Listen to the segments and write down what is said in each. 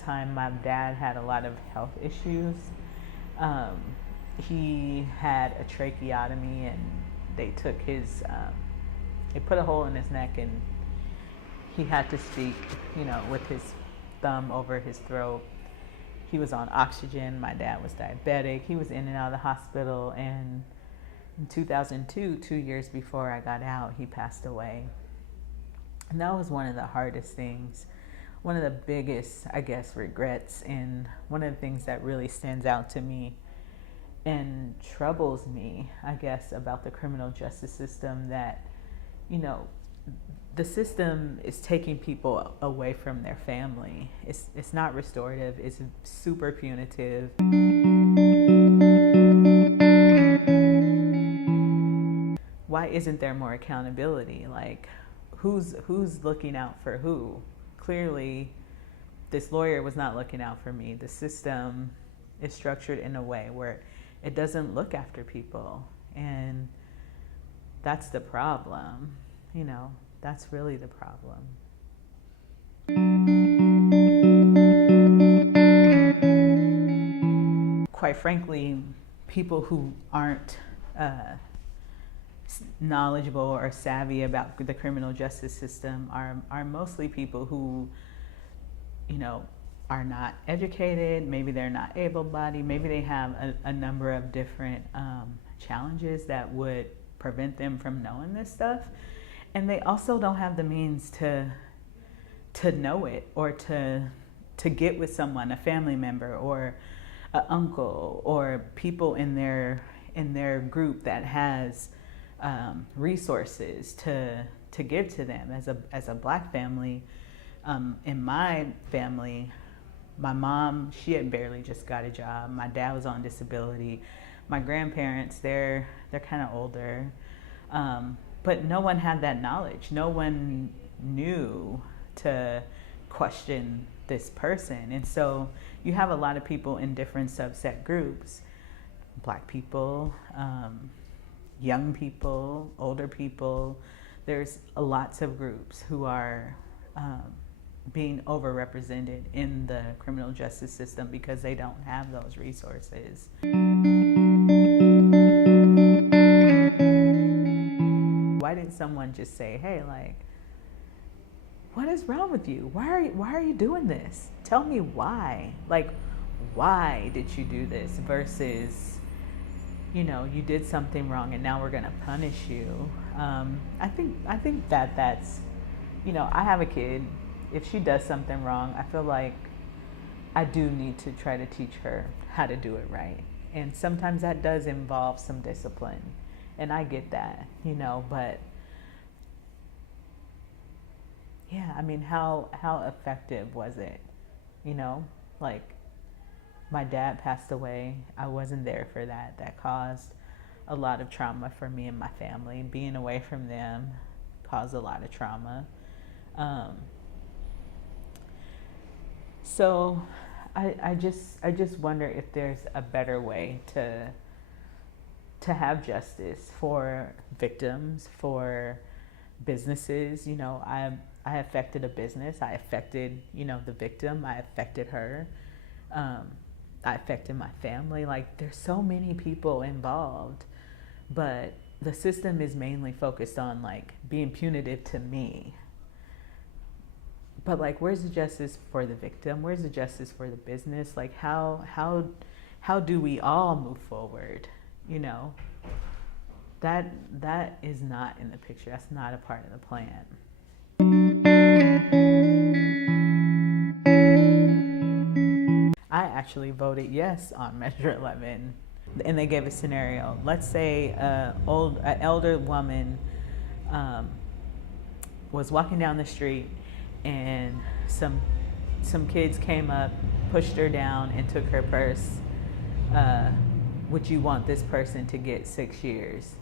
time, my dad had a lot of health issues. He had a tracheotomy, and they took his, they put a hole in his neck, and he had to speak, with his thumb over his throat. He was on oxygen. My dad was diabetic. He was in and out of the hospital, and in 2002, 2 years before I got out, he passed away. And that was one of the hardest things, one of the biggest, I guess, regrets, and one of the things that really stands out to me and troubles me, I guess, about the criminal justice system, that, the system is taking people away from their family. It's not restorative, it's super punitive. Why isn't there more accountability? Like, who's looking out for who? Clearly, this lawyer was not looking out for me. The system is structured in a way where it doesn't look after people. And that's the problem, that's really the problem. Quite frankly, people who aren't knowledgeable or savvy about the criminal justice system are mostly people who, are not educated. Maybe they're not able-bodied. Maybe they have a number of different challenges that would prevent them from knowing this stuff. And they also don't have the means to know it, or to get with someone, a family member or an uncle, or people in their group that has resources to give to them. As a Black family, in my family, my mom, she had barely just got a job. My dad was on disability. My grandparents, they're kind of older, but no one had that knowledge. No one knew to question this person. And so you have a lot of people in different subset groups: Black people, young people, older people. There's lots of groups who are being overrepresented in the criminal justice system because they don't have those resources. Why didn't someone just say, hey, like, what is wrong with you? Why are you doing this? Tell me why. Like, why did you do this? Versus, you did something wrong and now we're gonna punish you. I think that's, I have a kid. If she does something wrong, I feel like I do need to try to teach her how to do it right. And sometimes that does involve some discipline. And I get that, but yeah, I mean, how effective was it? Like, my dad passed away. I wasn't there for that. That caused a lot of trauma for me and my family. Being away from them caused a lot of trauma. So I just wonder if there's a better way to have justice for victims, for businesses. I affected a business. I affected, the victim. I affected her. I affected my family. Like, there's so many people involved, but the system is mainly focused on, like, being punitive to me. But, like, where's the justice for the victim? Where's the justice for the business? Like, how do we all move forward? That is not in the picture. That's not a part of the plan. I actually voted yes on Measure 11, and they gave a scenario. Let's say an elder woman was walking down the street, and some kids came up, pushed her down, and took her purse. Would you want this person to get 6 years?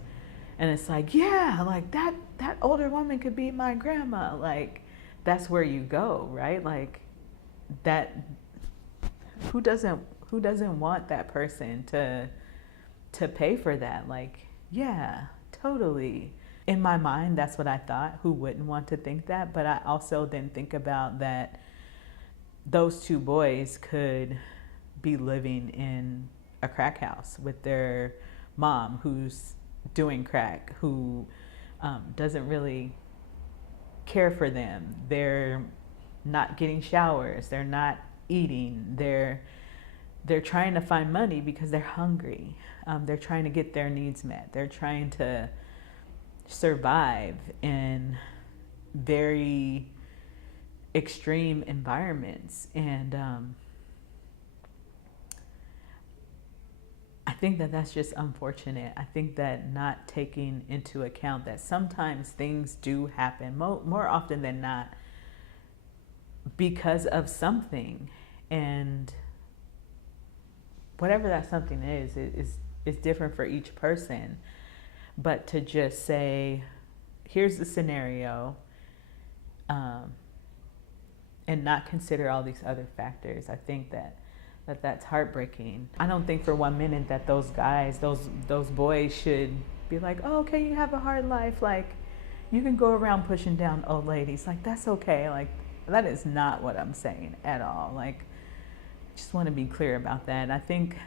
And it's like, yeah, like that older woman could be my grandma. Like, that's where you go, right? Like, that. Who doesn't want that person to pay for that? Like, yeah, totally. In my mind, that's what I thought. Who wouldn't want to think that? But I also then think about that those two boys could be living in a crack house with their mom who's doing crack, who doesn't really care for them. They're not getting showers. They're not eating. They're trying to find money because they're hungry. They're trying to get their needs met. They're trying to survive in very extreme environments. And I think that that's just unfortunate. I think that not taking into account that sometimes things do happen, more often than not, because of something. And whatever that something is different for each person. But to just say, here's the scenario, and not consider all these other factors, I think that's heartbreaking. I don't think for 1 minute that those guys, those boys should be like, oh, okay, you have a hard life. Like, you can go around pushing down old ladies. Like, that's okay. Like, that is not what I'm saying at all. Like, just want to be clear about that. I think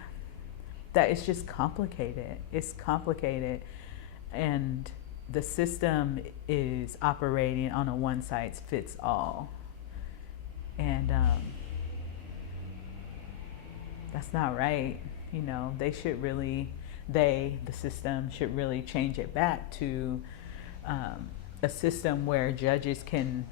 that it's just complicated. It's complicated. And the system is operating on a one size fits all. And that's not right. You know, they should really, the system should really change it back to a system where judges can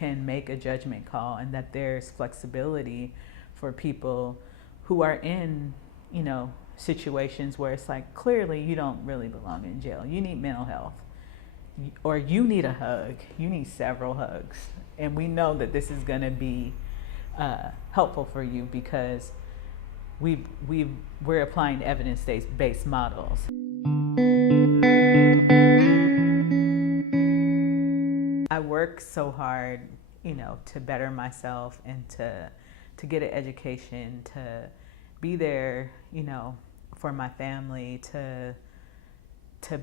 make a judgment call, and that there's flexibility for people who are in, you know, situations where it's like, clearly you don't really belong in jail. You need mental health, or you need a hug. You need several hugs. And we know that this is going to be helpful for you because we're applying evidence-based models. I work so hard, you know, to better myself and to get an education, to be there, you know, for my family, to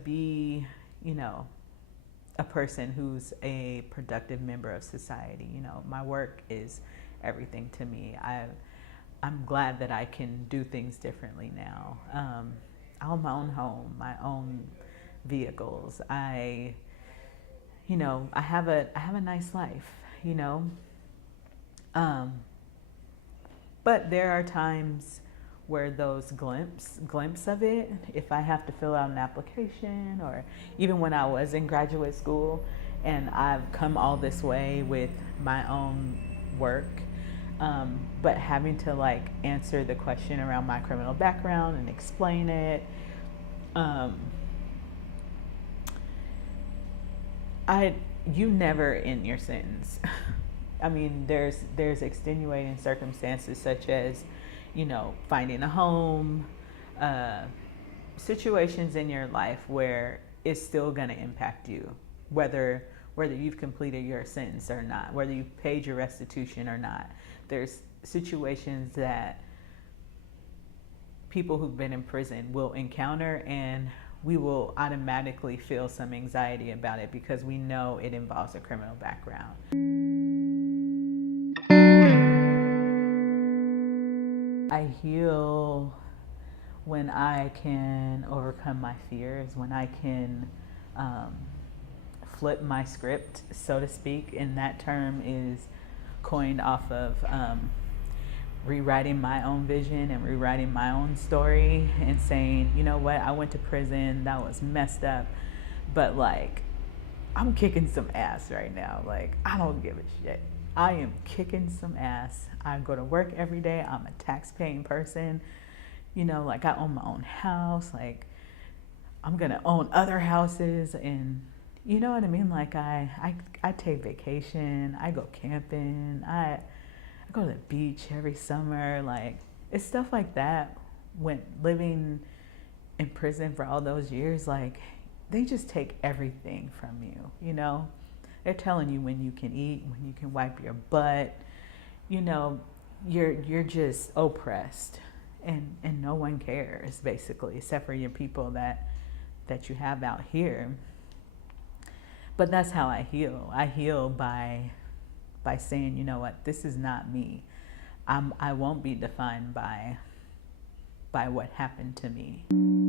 be, you know, a person who's a productive member of society. You know, my work is everything to me. I'm glad that I can do things differently now. I own my own home, my own vehicles. I have a nice life, you know. But there are times where those glimpse of it, if I have to fill out an application, or even when I was in graduate school and I've come all this way with my own work, but having to like answer the question around my criminal background and explain it, you never end your sentence. I mean, there's extenuating circumstances such as, you know, finding a home, situations in your life where it's still going to impact you, whether you've completed your sentence or not, whether you've paid your restitution or not. There's situations that people who've been in prison will encounter, and we will automatically feel some anxiety about it because we know it involves a criminal background. I heal when I can overcome my fears, when I can flip my script, so to speak, and that term is coined off of rewriting my own vision and rewriting my own story and saying, you know what, I went to prison, that was messed up, but like, I'm kicking some ass right now. Like, I don't give a shit. I am kicking some ass. I go to work every day. I'm a tax-paying person. You know, like, I own my own house. Like, I'm gonna own other houses, and you know what I mean? Like, I take vacation. I go camping. I go to the beach every summer. Like, it's stuff like that. When living in prison for all those years, like, they just take everything from you, you know? They're telling you when you can eat, when you can wipe your butt. You know, you're just oppressed, and no one cares, basically, except for your people that you have out here. But that's how I heal. I heal by saying, you know what, this is not me. I won't be defined by what happened to me.